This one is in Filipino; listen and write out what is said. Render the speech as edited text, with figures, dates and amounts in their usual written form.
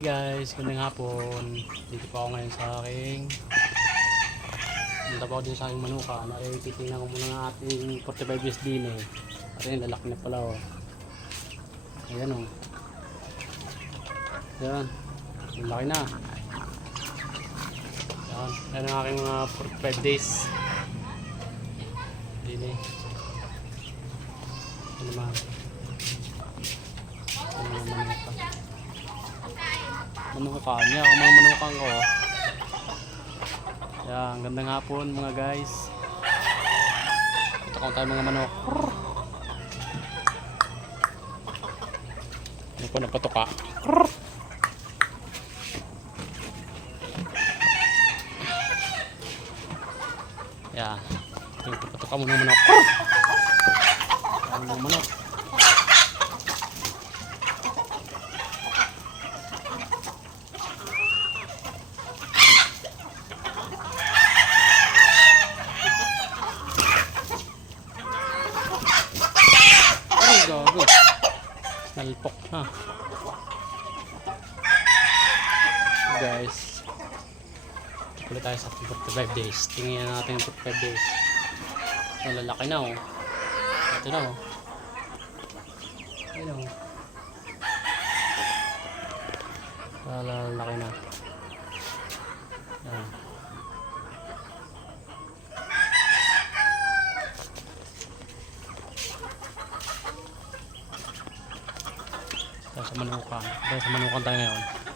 Guys, gandang hapon. Dito po ako ngayon sa aking punta po ako din sa aking manuka. Titingnan ko muna ng ating 45 years din eh. Kasi lalaki na pala oh. Ayan oh. Ayan. Laki na. Ayan. Ayan ang aking mga 45 days. Din eh. Ano naman. Ano naman manuka. Manuka niya, ang mga manukang ko. Yan, gandang hapon mga guys. Ito kung tayo mga manok. Ano po napatuka? Yan, yung napatuka mo ng manok. Yan ng manok. Gago. Nalpok na. Guys. Tuloy tayo sa 45 days. Tingnan natin yung 45 days. Ang lalaki na oh. Ito na oh. Ayun oh. Lalaki na. Yan. Sa manukan. Dahil sa manukan tayo ngayon.